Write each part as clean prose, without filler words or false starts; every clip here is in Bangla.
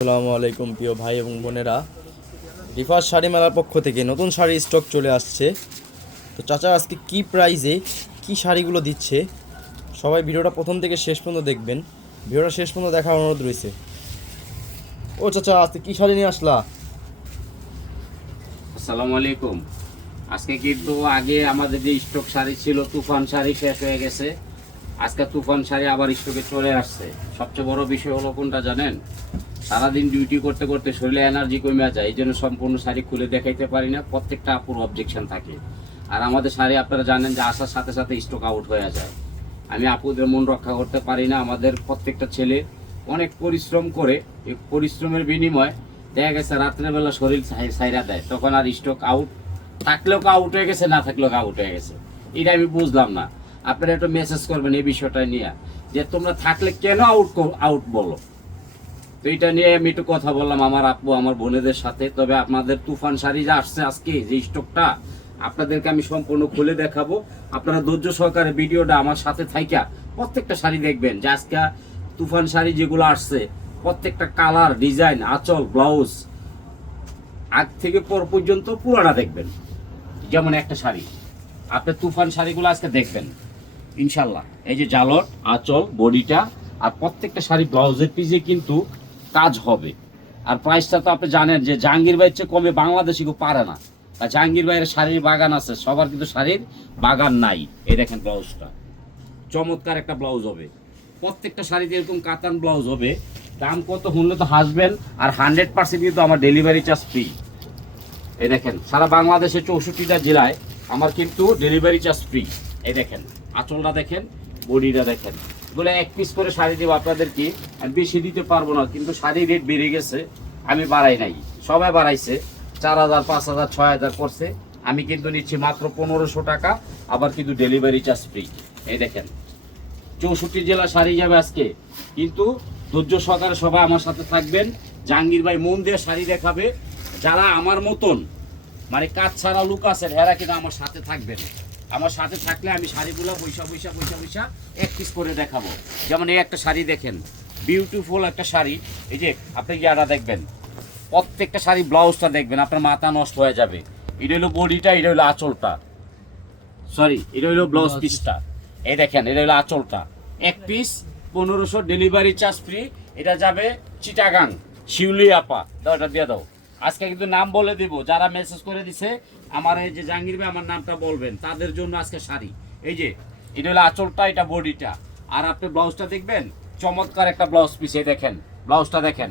আসসালামু আলাইকুম প্রিয় ভাই এবং বোনেরা, রিফার শাড়ি মেলার পক্ষ থেকে নতুন শাড়ির স্টক চলে আসছে। তো চাচা আজকে কি প্রাইজে কি শাড়িগুলো দিচ্ছে, সবাই ভিডিওটা প্রথম থেকে শেষ পর্যন্ত দেখবেন। ভিডিওটা শেষ পর্যন্ত দেখার অনুরোধ রয়েছে। ও চাচা, আজকে কি শাড়ি নিয়ে আসলা? আসসালামু আলাইকুম। আজকে কিন্তু আগে আমাদের যে স্টক শাড়ি ছিল, তুফান শাড়ি শেষ হয়ে গেছে। আজকে তুফান শাড়ি আবার স্টকে চলে আসছে। সবচেয়ে বড় বিষয় হলো কোনটা জানেন? সারাদিন ডিউটি করতে করতে শরীরে এনার্জি কমে যায়, এই জন্য সম্পূর্ণ শাড়ি খুলে দেখাইতে পারি না। প্রত্যেকটা আপুর অবজেকশন থাকে। আর আমাদের শাড়ি আপনারা জানেন যে আসার সাথে সাথে স্টক আউট হয়ে যায়। আমি আপুদের মন রক্ষা করতে পারি না। আমাদের প্রত্যেকটা ছেলে অনেক পরিশ্রম করে, এই পরিশ্রমের বিনিময়ে দেখা গেছে রাত্রেবেলা শরীর সাইরা দেয়, তখন আর স্টক আউট থাকলেও আউট হয়ে গেছে, না থাকলেও আউট হয়ে গেছে। এটা আমি বুঝলাম না। আপনারা একটু মেসেজ করবেন এই বিষয়টা নিয়ে, যে তোমরা থাকলে কেন আউট বলো। তো এটা নিয়ে আমি একটু কথা বললাম আমার আপু আমার বোনেদের সাথে। তবে আপনাদের তুফান শাড়ি যা আসছে আজকে, যে স্টকটা আপনাদেরকে আমি সম্পূর্ণ খুলে দেখাবো। আপনারা ধৈর্য সহকারে ভিডিওটা আমার সাথে থাইকা প্রত্যেকটা শাড়ি দেখবেন, যে আজকে তুফান শাড়ি যেগুলো আসছে প্রত্যেকটা কালার, ডিজাইন, আঁচল, ব্লাউজ আগ থেকে পর পর্যন্ত পুরোটা দেখবেন। যেমন একটা শাড়ি, আপনি তুফান শাড়িগুলো আজকে দেখবেন ইনশাল্লাহ। এই যে জালট, আঁচল, বডিটা, আর প্রত্যেকটা শাড়ি ব্লাউজের পিছে কিন্তু কাজ হবে। আর প্রাইসটা তো আপনি জানেন যে জাহাঙ্গীর ভাইয়ের চেয়ে কমে বাংলাদেশি কেউ পারে না। আর জাহাঙ্গীর ভাইয়ের শাড়ির বাগান আছে, সবার কিন্তু শাড়ির বাগান নাই। এই দেখেন ব্লাউজটা, চমৎকার একটা ব্লাউজ হবে। প্রত্যেকটা শাড়িতে এরকম কাতান ব্লাউজ হবে। দাম কত শুনলে তো হাসবেন। আর 100% কিন্তু আমার ডেলিভারি চার্জ ফ্রি। এই দেখেন সারা বাংলাদেশে 64টা জেলায় আমার কিন্তু ডেলিভারি চার্জ ফ্রি। এই দেখেন আঁচলটা দেখেন, বডিটা দেখেন। এগুলো এক পিস করে শাড়ি দেবো আপনাদেরকে, আর বেশি দিতে পারবো না। কিন্তু শাড়ির রেট বেড়ে গেছে, আমি বাড়াই নাই, সবাই বাড়াইছে। 4000, 5000, 6000 করছে। আমি কিন্তু নিচ্ছি মাত্র 1500 টাকা, আবার কিন্তু ডেলিভারি চার্জ ফ্রি। এই দেখেন 64 জেলা শাড়ি যাবে আজকে। কিন্তু ধৈর্য সহকারে সবাই আমার সাথে থাকবেন। জাহাঙ্গীর ভাই মন দিয়ে শাড়ি দেখাবে। যারা আমার মতন মানে কাজ ছাড়া লোক আছেন, এরা কিন্তু আমার সাথে থাকবেন। আমার সাথে থাকলে আমি শাড়িগুলো পয়সা এক পিস করে দেখাবো। যেমন এই একটা শাড়ি দেখেন, বিউটিফুল একটা শাড়ি। এই যে আপনি ইয়াটা দেখবেন, প্রত্যেকটা শাড়ি ব্লাউজটা দেখবেন, আপনার মাথা নষ্ট হয়ে যাবে। এটা হলো বডিটা, এটা হলো আঁচলটা, সরি এটা হলো ব্লাউজ পিসটা। এই দেখেন এটা হলো আঁচলটা। এক পিস 1500, ডেলিভারি চার্জ ফ্রি। এটা যাবে চিটাগাং, শিউলি আপা। দাও এটা দিয়ে দাও। আজকে কিন্তু নাম বলে দিব, যারা মেসেজ করে দিছে আমার এই যে জাহাঙ্গীর ভাই আমার নামটা বলবেন, তাদের জন্য আজকে শাড়ি। এই যে এটা হলো আঁচলটা, এটা বডিটা। আর আপনি ব্লাউজটা দেখবেন, চমৎকার একটা ব্লাউজ পিস। এই দেখেন ব্লাউজটা দেখেন,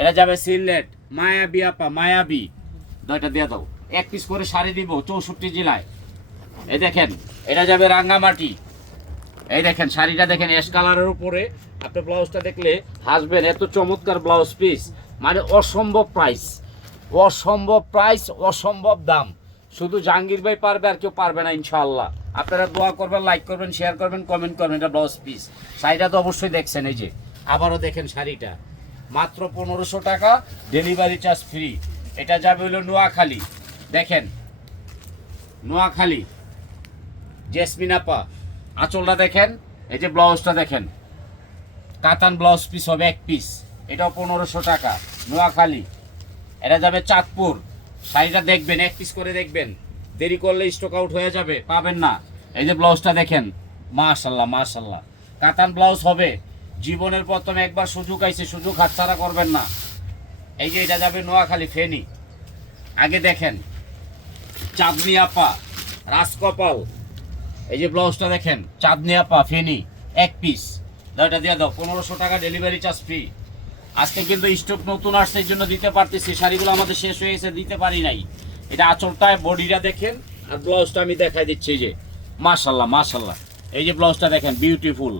এটা যাবে সিলেট, মায়াবী আপা, মায়াবী। দাও এটা দিয়ে দাও। এক পিস করে শাড়ি দিব 64 জেলায়। এই দেখেন এটা যাবে রাঙ্গামাটি। এই দেখেন শাড়িটা দেখেন, অ্যাশ কালারের উপরে। আপনি ব্লাউজটা দেখলে হাসবেন, এত চমৎকার ব্লাউজ পিস। মানে অসম্ভব প্রাইস, অসম্ভব প্রাইস, অসম্ভব দাম। শুধু জাহাঙ্গীর ভাই পারবে, আর কেউ পারবে না ইনশাআল্লাহ। আপনারা দোয়া করবেন, লাইক করবেন, শেয়ার করবেন, কমেন্ট করবেন। এটা ব্লাউজ পিস। শাড়িটা তো অবশ্যই দেখছেন। এই যে আবারও দেখেন শাড়িটা, মাত্র 1500 টাকা, ডেলিভারি চার্জ ফ্রি। এটা যাবে হলো নোয়াখালী। দেখেন নোয়াখালী, জেসমিন আপা। আঁচলটা দেখেন, এই যে ব্লাউজটা দেখেন, কাতান ব্লাউজ পিস হবে এক পিস। এটাও 1500 টাকা, নোয়াখালী। এটা যাবে চাঁদপুর। শাড়িটা দেখবেন, এক পিস করে দেখবেন, দেরি করলে স্টক আউট হয়ে যাবে, পাবেন না। এই যে ব্লাউজটা দেখেন, মাশাল্লাহ মাশাল্লাহ, কাতান ব্লাউজ হবে। জীবনের প্রথমে একবার সুযোগ আইছে, সুযোগ হাতছাড়া করবেন না। এই যে এটা যাবে নোয়াখালী, ফেনী। আগে দেখেন চাঁদনি আপা, রাজকপাল। এই যে ব্লাউজটা দেখেন, চাঁদনি আপা, ফেনী, এক পিস। দাও এটা দিয়ে দাও, 1500 টাকা, ডেলিভারি চার্জ ফ্রি। আজকে কিন্তু স্টক নতুন আসছে, এই জন্য দিতে পারতেছি। শাড়িগুলো আমাদের শেষ হয়ে গেছে, দিতে পারি নাই। এটা আঁচলটায়, বডিটা দেখেন, আর ব্লাউজটা আমি দেখাই দিচ্ছি। এই যে মাশাল্লাহ মাশাল্লাহ, এই যে ব্লাউজটা দেখেন, বিউটিফুল।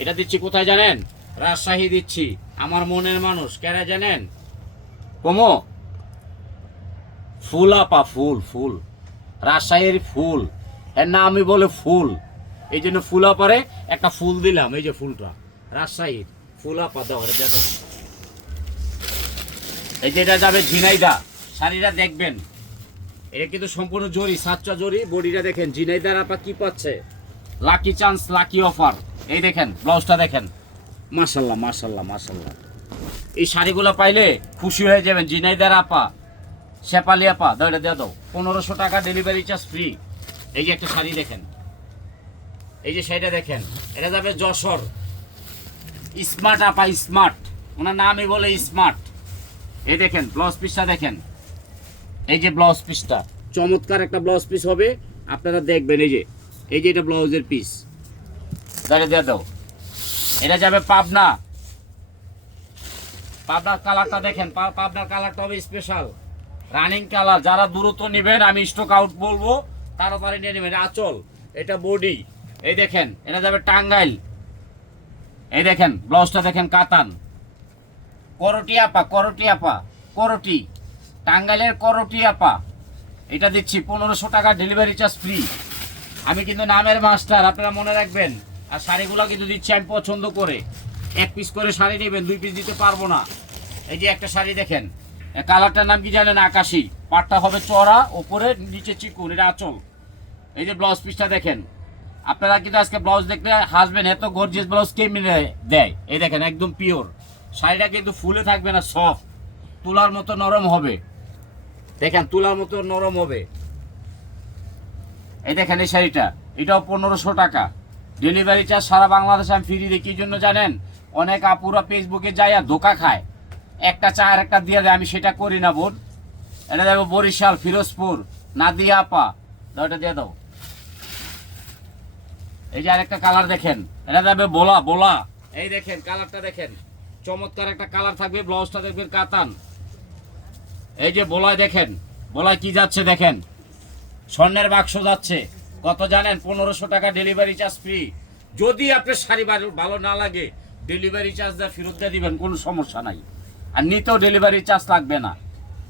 এটা দিচ্ছি কোথায় জানেন? রাজশাহী দিচ্ছি। আমার মনের মানুষ কেনা জানেন? কমো ফুল আপা, ফুল ফুল, রাজশাহীর ফুল। এর না আমি বলে ফুল, এই জন্য ফুলা পারে একটা ফুল দিলাম। এই যে ফুলটা রাজশাহীর ফুলা পাতা, দেখো। এই যে এটা যাবে ঝিনাইদা। শাড়িটা দেখবেন, এটা কিন্তু সম্পূর্ণ জরি, সাতটা জরি। বডিটা দেখেন, ঝিনাইদার আপা কি পাচ্ছে, লাকি চান্স, লাকি অফার। এই দেখেন ব্লাউজটা দেখেন, মাশাল্লাহ মাশাল্লাহ মাশাল্লাহ। এই শাড়িগুলো পাইলে খুশি হয়ে যাবেন। জিনাইদার আপা, শেপালি আপা, দয়টা দিয়ে দাও। 1500 টাকা ডেলিভারি চার্জ ফ্রি। এই যে একটা শাড়ি দেখেন, এই যে শাড়িটা দেখেন, এটা যাবে যশোর। স্মার্ট আপা, স্মার্ট, ওনার নামই বলে স্মার্ট। এই দেখেন ব্লাউজ পিসটা দেখেন, এই যে ব্লাউজ পিসটা চমৎকার একটা ব্লাউজ পিস হবে। আপনারা দেখবেন এই যে এটা ব্লাউজের পিস, দাঁড়িয়ে দিয়ে দাও। এটা যাবে পাবনা। পাবনার কালারটা দেখেন, পাবনার কালারটা হবে স্পেশাল রানিং কালার। যারা দ্রুত নেবেন আমি স্টক আউট বলবো, তাড়াতাড়ি নিয়ে নেবেন। আঁচল, এটা বডি, এই দেখেন এটা যাবে টাঙ্গাইল। এই দেখেন ব্লাউজটা দেখেন কাতান। করটি আপা, করটি আপা, করটি, টাঙ্গাইলের করটি আপা। এটা দিচ্ছি 1500 টাকা ডেলিভারি চার্জ ফ্রি। আমি কিন্তু নামের মাস্টার, আপনারা মনে রাখবেন। আর শাড়িগুলো কিন্তু দিচ্ছি আমি পছন্দ করে। 1 পিস করে শাড়ি নেবেন, 2 পিস দিতে পারবো না। এই যে একটা শাড়ি দেখেন, কালারটার নাম কি জানেন? আকাশি। পাটটা হবে চড়া, ওপরে নিচে চিকুন, এটা আঁচল। এই যে ব্লাউজ পিসটা দেখেন। আপনারা কিন্তু আজকে ব্লাউজ দেখলে হাসবেন, এত গর্জিয়াস ব্লাউজ কে মিলে দেয়। এই দেখেন একদম পিওর শাড়িটা, কিন্তু ফুলে থাকবে না, সফট, তুলার মতো নরম হবে। দেখেন তুলার মতো নরম হবে। এই দেখেন এই শাড়িটা, এটাও 1500 টাকা ডেলিভারি চার্জ সারা বাংলাদেশে আমি ফ্রি দিই। কি জন্য জানেন? অনেক আপুরা ফেসবুকে যায় আর ধোকা খায়, একটা চা আর একটা দিয়ে দেয়। আমি সেটা করি না বোন। এটা যাবো বরিশাল, ফিরোজপুর, নাদিয়া আপা, দাও এটা দিয়ে দাও। এই যে আরেকটা কালার দেখেন, এটা যাবে বোলা, বোলা। এই দেখেন কালারটা দেখেন, চমৎকার একটা কালার থাকবে। ব্লাউজটা দেখবেন কাতান। এই যে বোলায় দেখেন, বোলায় কি যাচ্ছে দেখেন, স্বর্ণের বাক্স যাচ্ছে। কত জানেন? 1500 টাকা ডেলিভারি চার্জ ফ্রি। যদি আপনার শাড়ি ভালো না লাগে, ডেলিভারি চার্জ দিয়ে ফেরত দিয়ে দিবেন, কোনো সমস্যা নাই। আর নিতেও ডেলিভারি চার্জ লাগবে না,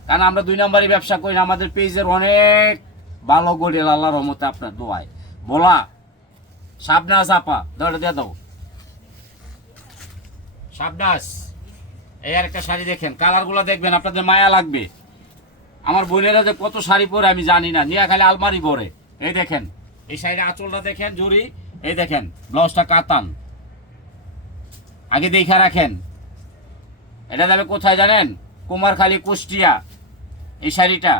কারণ আমরা 2 নম্বরই ব্যবসা করি না। আমাদের পেজের অনেক ভালো গড়িয়ে, আল্লাহর রহমতে আপনার দোয়ায়। বলা শাবনাজ আপা, দরজা দিয়ে দাও। শাবনাজ, এই আর একটা শাড়ি দেখেন, কালারগুলো দেখবেন, আপনাদের মায়া লাগবে। আমার বোনেরা যে কত শাড়ি পরে আমি জানি না, নিয়ে খালি আলমারি পরে। এই দেখেন এই শাড়ির আঁচলটা দেখেন, জরি। এই দেখেন ব্লাউজটা কাতান, আগে দেখে রাখেন। এটা যাবে কোথায় জানেন? কুমারখালী, কুষ্টিয়া। এই শাড়িটা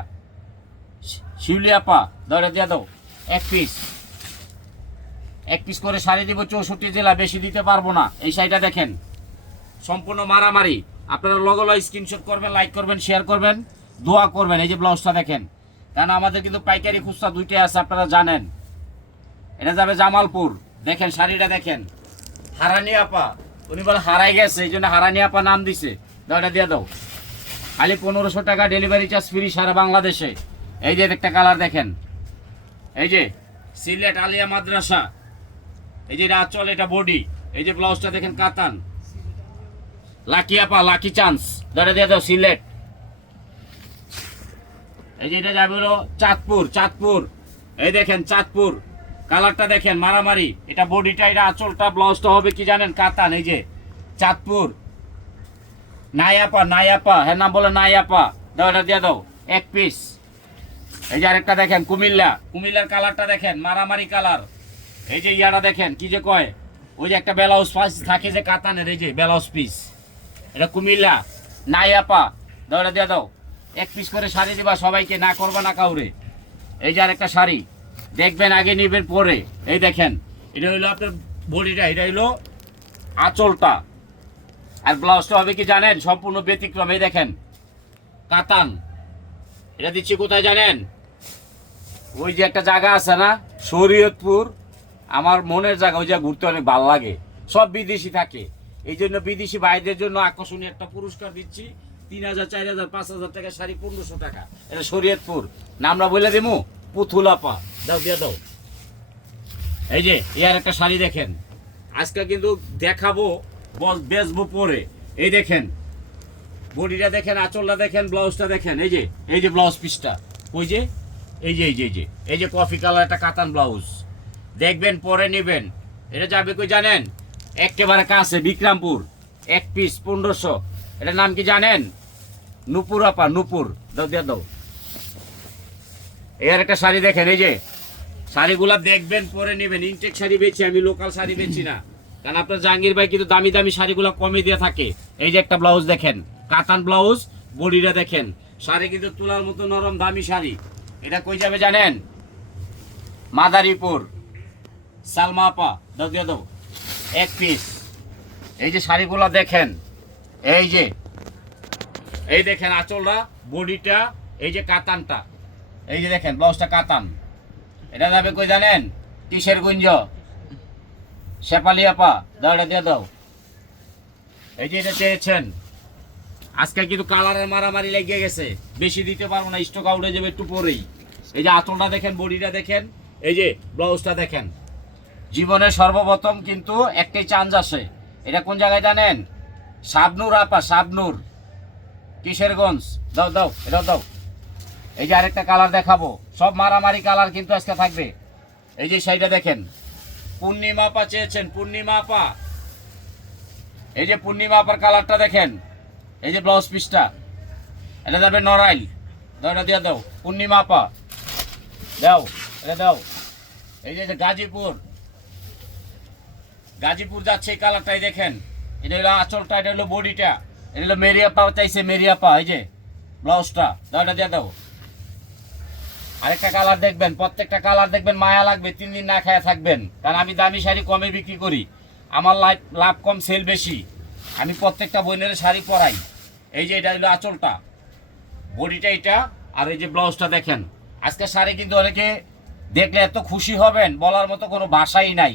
শিউলি আপা, দরে দিয়ে দাও। 1 পিস করে শাড়ি দিব, 64 জেলা, বেশি দিতে পারবো না। এই শাড়িটা দেখেন, সম্পূর্ণ মারামারি। আপনারা লগলো স্ক্রিনশট করবেন, লাইক করবেন, শেয়ার করবেন, দোয়া করবেন। এই যে ব্লাউজটা দেখেন, কারণ আমাদের কিন্তু পাইকারি খুচরা 2টাই আছে, আপনারা জানেন। এটা যাবে জামালপুর। দেখেন শাড়িটা দেখেন, হারানি আপা, উনি বলে হারাই গেছে, এই জন্য হারানি আপা নাম দিছে। দাওটা দিয়ে দাও। খালি 1500 টাকা ডেলিভারি চার্জ ফ্রি সারা বাংলাদেশে। এই যে একটা কালার দেখেন, এই যে সিলেট আলিয়া মাদ্রাসা। এই যে এটা আঁচল, এটা বডি। এই যে ব্লাউজটা দেখেন কাতান। লাকি আপা, লাকি চান্স, দাওটা দিয়ে দাও। সিলেট। এই যে এটা যাবে হলো চাঁদপুর, চাঁদপুর। এই দেখেন চাঁদপুর, কালারটা দেখেন মারামারি। এটা বডিটা, এটা আঁচলটা, ব্লাউজটা হবে কি জানেন? কাতান। এই যে চাঁদপুর, নাইয়াপা, নাইয়াপা, হ্যাঁ নাম বলে নাইয়াপা, দাও এটা দিয়ে দাও। 1 পিস। এই যে আরেকটা দেখেন কুমিল্লা, কুমিল্লার কালারটা দেখেন মারামারি কালার। এই যে ইয়াটা দেখেন কি যে কয়, ওই যে একটা ব্লাউজ পিস থাকে যে কাতানের, এই যে ব্লাউজ পিস, এটা কুমিল্লা, নাইয়াপা, দাও এটা দিয়ে দাও। 1 পিস করে শাড়ি দিবা সবাইকে, না করবা না কাউরে। এই যে আরেকটা শাড়ি দেখবেন, আগে নিবেন পরে। এই দেখেন এটা হইলো আপনার বডিটা, এটা হইলো আঁচলটা, আর ব্লাউজটা হবে কি জানেন? সম্পূর্ণ ব্যতিক্রম। এই দেখেন কাতান। এটা দিচ্ছি কোথায় জানেন? ওই যে একটা জায়গা আছে না, শরীয়তপুর, আমার মনের জায়গা। ওই জায়গা ঘুরতে অনেক ভালো লাগে, সব বিদেশি থাকে। এই জন্য বিদেশি ভাইদের জন্য আকর্ষণীয় একটা পুরস্কার দিচ্ছি। 3000, 4000, 5000 টাকা শাড়ি 1500 টাকা। এটা শরীয়তপুর, নামরা বলে দেবো পুথুলাপা, দাও দিয়ে দাও। এই যে ইয়ার একটা শাড়ি দেখেন, আজকে কিন্তু দেখাবো, বেচবো পরে। এই দেখেন বডিটা দেখেন, আঁচলটা দেখেন, ব্লাউজটা দেখেন। এই যে ব্লাউজ পিসটা, ওই যে এই যে কফি কালার একটা কাতান ব্লাউজ, দেখবেন পরে নেবেন। এটা যাবে কই জানেন? একেবারে কাছে, বিক্রমপুর। 1 পিস 1500। এটার নাম কি জানেন? নুপুর আপা, নুপুর, দাও দিয়ে দাও। এর একটা শাড়ি দেখেন, এই যে শাড়িগুলা দেখবেন পরে নেবেন। ইনটেক শাড়ি বেচি আমি, লোকাল শাড়ি বেচি না। কারণ আপনার জাহাঙ্গীর ভাই কিন্তু দামি দামি শাড়িগুলো কমে দিয়ে থাকে। এই যে একটা ব্লাউজ দেখেন, কাতান ব্লাউজ, বডিটা দেখেন, শাড়ি কিন্তু তুলার মতো নরম দামি শাড়ি। এটা কই যাবে জানেন? মাদারীপুর। সালমা আপা দাও, দিয়ে দাও 1 পিস। এই যে শাড়িগুলো দেখেন, এই যে এই দেখেন আঁচলটা, বডিটা, এই যে কাতানটা, এই যে দেখেন ব্লাউজটা কাতান। এটা যাবে কই জানেন? কিসের গুঞ্জ, শেফালি আপা দাও, এটা দিয়ে দাও। এই যে এটা চেয়েছেন, আজকে কিন্তু কালারের মারামারি লেগে গেছে, বেশি দিতে পারবো না, স্টক আউট হয়ে যাবে একটু পরেই। এই যে আঁচলটা দেখেন, বডিটা দেখেন, এই যে ব্লাউজটা দেখেন। জীবনে সর্বপ্রথম কিন্তু একটাই চান্স আসে, এটা কোন জায়গায় জানেন? শাবনুর আপা, শাবনুর, কিশোরগঞ্জ। দাও দাও, এটাও দাও। এই যে আরেকটা কালার দেখাবো, সব মারামারি কালার কিন্তু আজকে থাকবে। এই যে শাড়িটা দেখেন, পূর্ণিমা আপা চেয়েছেন, পূর্ণিমা আপা। এই যে পূর্ণিমা আপার কালারটা দেখেন, এই যে ব্লাউজ পিসটা, এটা যাবে নড়াইল। দাও, এটা দিয়ে দাও পূর্ণিমা আপা, দাও, এটা দাও। এই যে গাজীপুর, গাজীপুর যাচ্ছে এই কালারটাই দেখেন, এটা হলো আঁচলটা, এটা হলো বডিটা, এটা হলো মেরিয়াপা চাইছে, মেরিয়াপা। এই যে ব্লাউজটা, দাও, এটা দিয়ে দাও। আরেকটা কালার দেখবেন, প্রত্যেকটা কালার দেখবেন মায়া লাগবে, 3 দিন না খায়া থাকবেন। কারণ আমি দামি শাড়ি কমে বিক্রি করি, আমার লাভ কম, সেল বেশি। আমি প্রত্যেকটা বোনের শাড়ি পরাই। এই যে এটা হলো আঁচলটা, বডিটা এটা, আর এই যে ব্লাউজটা দেখেন। আজকে শাড়ি কিন্তু অনেকে দেখলে এত খুশি হবেন, বলার মতো কোনো ভাষাই নাই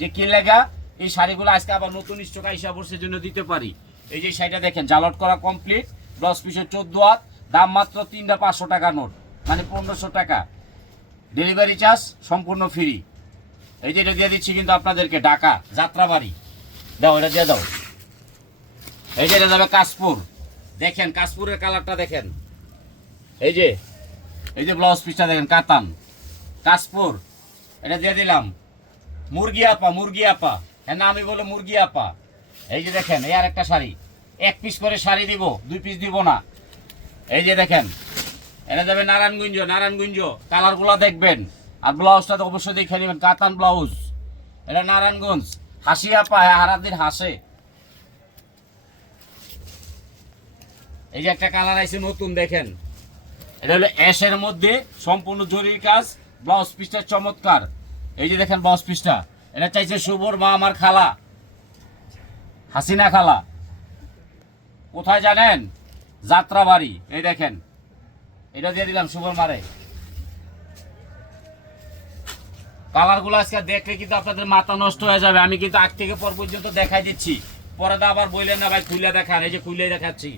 যে কি লেগা এই শাড়িগুলো আজকে আবার নতুন স্টক আইসা বসে জন্য দিতে পারি। এই যে শাড়িটা দেখেন, জালট করা কমপ্লিট, ব্লাউজ পিসের 14 হাত, দাম মাত্র 3টা 500 টাকা নোট, মানে 1500 টাকা। ডেলিভারি চার্জ সম্পূর্ণ ফ্রি। এই যে এটা দিয়ে দিচ্ছি কিন্তু আপনাদেরকে, ঢাকা যাত্রাবাড়ি। দাও, এটা দিয়ে দাও। এই যে এটা যাবে কাশপুর, দেখেন কাশপুরের কালারটা দেখেন। এই যে ব্লাউজ পিসটা দেখেন, কাতান, কাশপুর। এটা দিয়ে দিলাম মুরগি আপা, মুরগি আপা, হ্যাঁ না আমি বলে মুরগি আপা। এই যে দেখেন, এই আর একটা শাড়ি, 1 পিস করে শাড়ি দিব, 2 পিস দিব না। এই যে দেখেন, এটা যাবে নারায়ণগঞ্জ, নারায়ণগঞ্জ। কালারগুলো দেখবেন, আর ব্লাউজটা তো অবশ্যই দেখে নেবেন, কাতান ব্লাউজ, এটা নারায়ণগঞ্জ। হাসি আপা, হারাদিন হাসে। এই যে একটা কালার আছে নতুন দেখেন, এটা হলো অ্যাশের মধ্যে সম্পূর্ণ জরির কাজ, ব্লাউজ পিসটা চমৎকার। এই যে দেখেন ব্লাউজ পিসটা, এটা চাইছে শুভর মা, আমার খালা, হাসিনা খালা। কোথায় জানেন? যাত্রাবাড়ি। এই দেখেন, এটা দিয়ে দিলাম শুভর মারে। কালারগুলো আজকে দেখলে কিন্তু আপনাদের মাথা নষ্ট হয়ে যাবে। আমি কিন্তু আগ থেকে পর পর্যন্ত দেখাই দিচ্ছি, পরে তো আবার বললেন না ভাই খুলে দেখান। এই যে খুলে দেখাচ্ছি,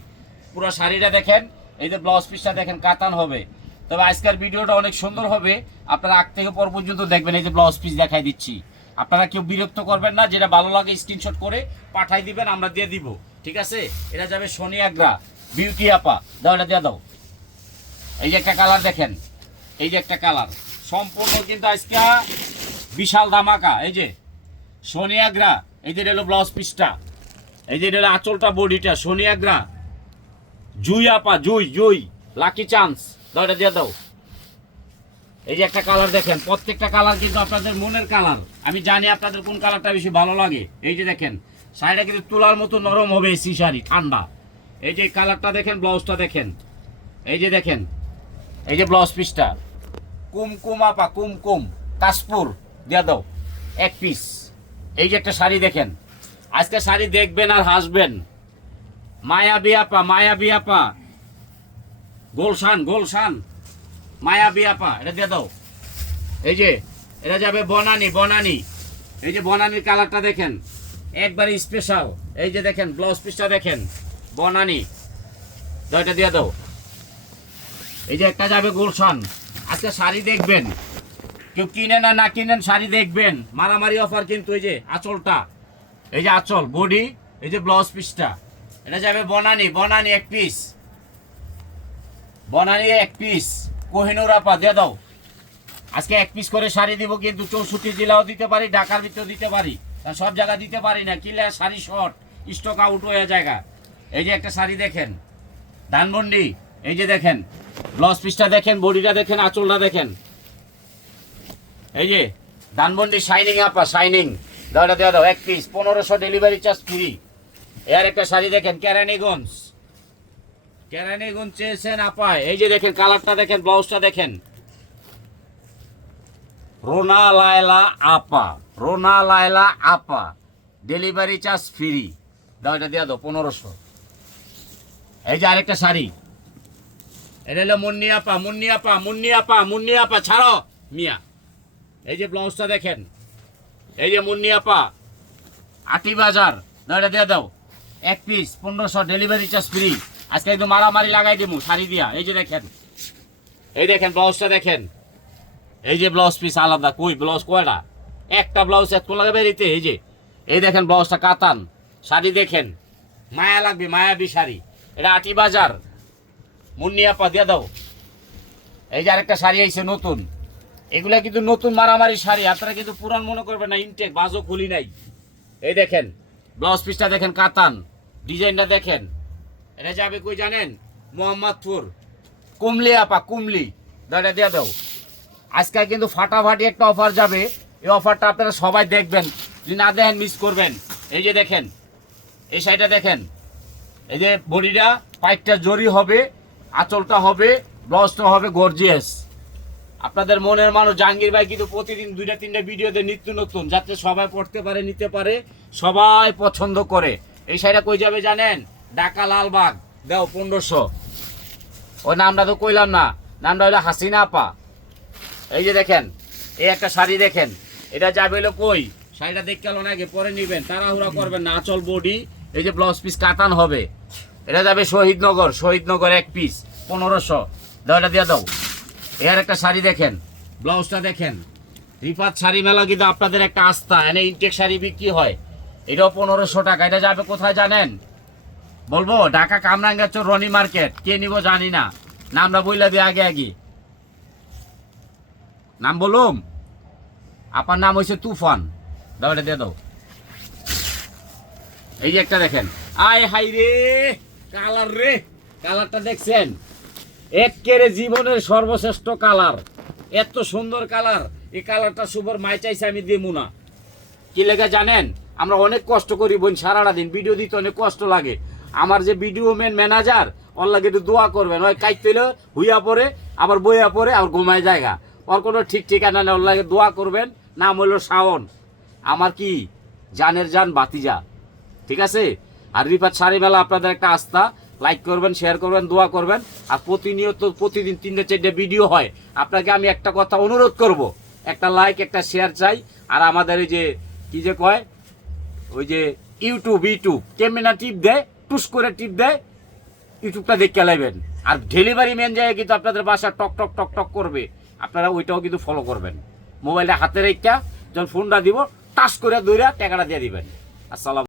পুরো শাড়িটা দেখেন, এই যে ব্লাউজ পিসটা দেখেন, কাতান হবে। তবে আজকের ভিডিওটা অনেক সুন্দর হবে, আপনারা আগ থেকে পর পর্যন্ত দেখবেন। এই যে ব্লাউজ পিস দেখাই দিচ্ছি, আপনারা কেউ বিরক্ত করবেন না, যেটা ভালো লাগে স্ক্রিনশট করে পাঠাই দিবেন, আমরা দিয়ে দিব, ঠিক আছে? এটা যাবে সোনিয়াগ্রা, বিউটি আপা, দাও, এটা দিয়ে দাও। এই যে একটা কালার দেখেন, এই যে একটা কালার, সম্পূর্ণ কিন্তু আজকে বিশাল ধামাকা। এই যে সোনিয়াগ্রা, এই যে হলো ব্লাউজ পিসটা, এই যে হলো আঁচলটা, বডিটা, সোনিয়াগ্রা, জুই আপা, জুই, জুই, লাকি চান্স, দাও, এটা দিয়ে দাও। এই যে একটা কালার দেখেন, প্রত্যেকটা কালার কিন্তু আপনাদের মনের কালার। আমি জানি আপনাদের কোন কালারটা বেশি ভালো লাগে। এই যে দেখেন, শাড়িটা কিন্তু তোলার মতো নরম হবে, এসি শাড়ি, ঠান্ডা। এই যে কালারটা দেখেন, ব্লাউজটা দেখেন, এই যে দেখেন, এই যে ব্লাউজ পিসটা, কুমকুম আপা, কুমকুম, কাশপুর, দিয়ে দাও 1 পিস। এই যে একটা শাড়ি দেখেন, আজকে শাড়ি দেখবেন আর হাসবেন। মায়াবী আপা, মায়াবী আপা, গোলশান, গোলশান, মায়াবী আপা, এটা দিয়ে দাও। এই যে এটা যাবে বনানি, বনানি। এই যে বনানির কালারটা দেখেন, একবারে স্পেশাল। এই যে দেখেন ব্লাউজ পিসটা দেখেন, বনানি, দাও, এটা দিয়ে দাও। এই যে একটা যাবে গুলশান। আজকে শাড়ি দেখবেন, কেউ কিনেন আর না কিনেন, শাড়ি দেখবেন, মারামারি অফার কিন্তু। এই যে আঁচলটা, এই যে আঁচল, বডি, এই যে ব্লাউজ পিসটা, এটা যাবে বনানি, বনানি 1 পিস, বনানি 1 পিস। কোহিনুর আপা, দিয়ে দাও। আজকে 1 পিস করে শাড়ি দিব, কিন্তু 64 জেলাও দিতে পারি, ঢাকার ভিতরেও দিতে পারি, কারণ সব জায়গা দিতে পারি না, কিলে শাড়ি শর্ট, স্টক আউট হয়ে জায়গা। এই যে একটা শাড়ি দেখেন, ধানমন্ডি, এই যে দেখেন ব্লাউজ পিসটা দেখেন, বডিটা দেখেন, আঁচলটা দেখেন। এই যে ধানমন্ডি শাইনিং আপা, শাইনিং, দাও দেওয়া দাও, এক পিস 1500 ডেলিভারি চার্জ ফ্রি। এর একটা শাড়ি দেখেন কেরানীগঞ্জ, কেরানীগঞ্জ চেয়েছেন আপায়। এই যে দেখেন কালারটা দেখেন, ব্লাউজটা দেখেন, রোনা লায়লা আপা, রোনা লায়লা আপা, ডেলিভারি চার্জ ফ্রি। দাও এটা দেওয়া দাও 1500। এই যে আরেকটা শাড়ি, এটা হলো মুন্নি আপা, মুন্নি আপা, মুন্নি আপা, মুন্নি আপা ছাড়ো মিয়া। এই যে ব্লাউজটা দেখেন, এই যে মুন্নি আপা, আটি বাজার। দাও এটা দিয়ে দাও, এক পিস 1500 ডেলিভারি চার্জ ফ্রি। আজকে একদম মারামারি লাগাই দেবো শাড়ি দিয়া। এই যে দেখেন, এই দেখেন ব্লাউজটা দেখেন, এই যে ব্লাউজ পিস আলাদা। কই ব্লাউজ কয়টা? একটা ব্লাউজ এত লাগাবে রীতে। এই যে এই দেখেন ব্লাউজটা কাতান। শাড়ি দেখেন, মায়া লাগবে, মায়াবী শাড়ি। এটা আটি বাজার, মুন্নি আপা দিয়ে দাও। এই যে আরেকটা শাড়ি আইছে নতুন, এগুলা কিন্তু নতুন মারামারি শাড়ি, আপনারা কিন্তু পুরান মনে করবেন না, ইনটেক, বাজও খুলি নাই। এই দেখেন ব্লাউজ পিসটা দেখেন কাতান, ডিজাইনটা দেখেন। এটা যাবে কই জানেন? মোহাম্মদপুর, কুমলি আপা, কুমলি। দাঁড়া দিয়ে দাও। আজকে কিন্তু ফাটাফাটি একটা অফার যাবে, এই অফারটা আপনারা সবাই দেখবেন, যদি না দেখেন মিস করবেন। এই যে দেখেন, এই শাড়িটা দেখেন, এই যে বডিটা পাইটটা জরি হবে, আঁচলটা হবে, ব্লাউজটা হবে গর্জিয়াস। আপনাদের মনের মানুষ জাহাঙ্গীর ভাই কিন্তু প্রতিদিন 2-3টা ভিডিওতে নিত্য নতুন, যাতে সবাই পড়তে পারে, নিতে পারে, সবাই পছন্দ করে। এই শাড়িটা কই যাবে জানেন? ঢাকা লালবাগ। দাও 1500। ওই নামটা তো কইলাম না, নামটা হলো হাসিনা আপা। এই যে দেখেন, এই একটা শাড়ি দেখেন, এটা যাবে হলো কই? শাড়িটা দেখতে গেল নাকি পরে নিবেন, তাড়াহুড়া করবেন না। আঁচল বডি, এই যে ব্লাউজ পিস কাটান হবে। এটা যাবে শহীদনগর, শহীদনগর, এক পিস 1500। দাও এটা দিয়ে দাও। এর একটা শাড়ি দেখেন, ব্লাউজটা দেখেন। রিফাত শাড়ি মেলা কিন্তু আপনাদের একটা আস্থা, এনে ইনটেক শাড়ি বিক্রি হয়। এটাও 1500 টাকা। এটা যাবে কোথায় জানেন? বলবো, ঢাকা কামরাঙ্গা চোর রনি মার্কেট। কে নিব জানি না, নামটা বইলা দিয়ে আগে আগে। নাম বলুম, আপনার নাম হয়েছে তুফান। দাও এটা দিয়ে দাও। এই যে একটা দেখেন, আয় হাই রে কালার রে, কালারটা দেখছেন? একেবারে জীবনের সর্বশ্রেষ্ঠ কালার, এত সুন্দর কালার। এই কালারটা সুবর মাই চাইছে, আমি দেবো না। কি লেগে জানেন? আমরা অনেক কষ্ট করি বোন, সারাটা দিন ভিডিও দিতে অনেক কষ্ট লাগে। আমার যে ভিডিও ম্যানেজার, ওর লাগে একটু দোয়া করবেন। ওই কাইতেলে হুইয়া পরে, আবার বইয়া পরে, আবার ঘুমায় জায়গা, ওর কোনো ঠিক ঠিকানা নেই। ওর লাগে দোয়া করবেন। নাম হলো শাওন, আমার কি জানের জান বাতিজা, ঠিক আছে? আর রিফাত শাড়ি মেলা আপনাদের একটা আস্থা। লাইক করবেন, শেয়ার করবেন, দোয়া করবেন। আর প্রতিনিয়ত প্রতিদিন 3-4টা ভিডিও হয়। আপনাকে আমি একটা কথা অনুরোধ করব, একটা লাইক, একটা শেয়ার চাই। আর আমাদের এই যে কি যে কয়, ওই যে ইউটিউব ক্যামেরা টিপ দেয়, টুস করে টিপ দেয়, ইউটিউবটা দেখে লাইবেন। আর ডেলিভারি ম্যান যায় কিন্তু আপনাদের বাসা টক টক টক টক করবে, আপনারা ওইটাও কিন্তু ফলো করবেন। মোবাইলটা হাতে রেখা যখন ফোনটা দিব, টাচ করে দৌড়া টাকাটা দিয়ে দিবেন। আসসালাম।